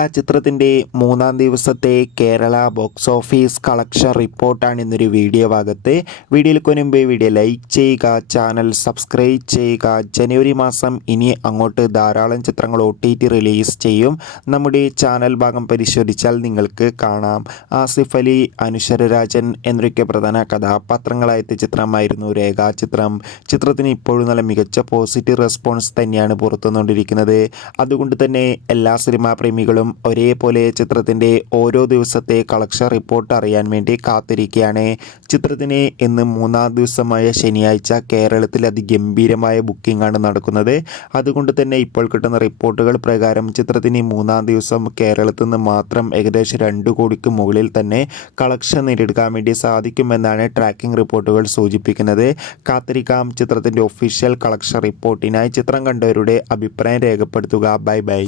ആ ചിത്രത്തിന്റെ മൂന്നാം ദിവസത്തെ കേരള ബോക്സ് ഓഫീസ് കളക്ഷൻ റിപ്പോർട്ടാണ് ഇന്നൊരു വീഡിയോ ഭാഗത്ത്. വീഡിയോയിൽ മുമ്പ് വീഡിയോ ലൈക്ക് ചെയ്യുക ചാനൽ സബ്സ്ക്രൈബ് ചെയ്യുക. ജനുവരി മാസം ഇനി അങ്ങോട്ട് ധാരാളം ചിത്രങ്ങൾ ഒ റിലീസ് ചെയ്യും. നമ്മുടെ ചാനൽ ഭാഗം പരിശോധിച്ചാൽ നിങ്ങൾക്ക് കാണാം. ആസിഫ് അലി അനുശ്വരരാജൻ എന്നൊക്കെ പ്രധാന കഥാപാത്രങ്ങളായത്തെ ചിത്രമായിരുന്നു രേഖാചിത്രം ചിത്രത്തിന് ഇപ്പോഴും നല്ല മികച്ച പോസിറ്റീവ് റെസ്പോൺസ് തന്നെയാണ് പുറത്തുനിന്നുകൊണ്ടിരിക്കുന്നത്. അതുകൊണ്ട് തന്നെ എല്ലാ സിനിമാ പ്രേമികളും ഒരേപോലെ ചിത്രത്തിന്റെ ഓരോ ദിവസത്തെ കളക്ഷൻ റിപ്പോർട്ട് അറിയാൻ വേണ്ടി കാത്തിരിക്കുകയാണ്. ചിത്രത്തിന് ഇന്ന് മൂന്നാം ദിവസമായ ശനിയാഴ്ച കേരളത്തിൽ അതിഗംഭീരമായ ബുക്കിംഗാണ് നടക്കുന്നത്. അതുകൊണ്ട് തന്നെ ഇപ്പോൾ കിട്ടുന്ന റിപ്പോർട്ടുകൾ പ്രകാരം ചിത്രത്തിന് മൂന്നാം ദിവസം കേരളത്തിൽ നിന്ന് മാത്രം ഏകദേശം രണ്ട് കോടിക്ക് മുകളിൽ തന്നെ കളക്ഷൻ നേടിയെടുക്കാൻ വേണ്ടി സാധിക്കുമെന്നാണ് ട്രാക്കിംഗ് റിപ്പോർട്ടുകൾ സൂചിപ്പിക്കുന്നത്. കാത്തിരിക്കാം ചിത്രത്തിന്റെ ഒഫീഷ്യൽ കളക്ഷൻ റിപ്പോർട്ടിനായി ചിത്രം കണ്ടവരുടെ അഭിപ്രായം രേഖപ്പെടുത്തുക. Bye bye.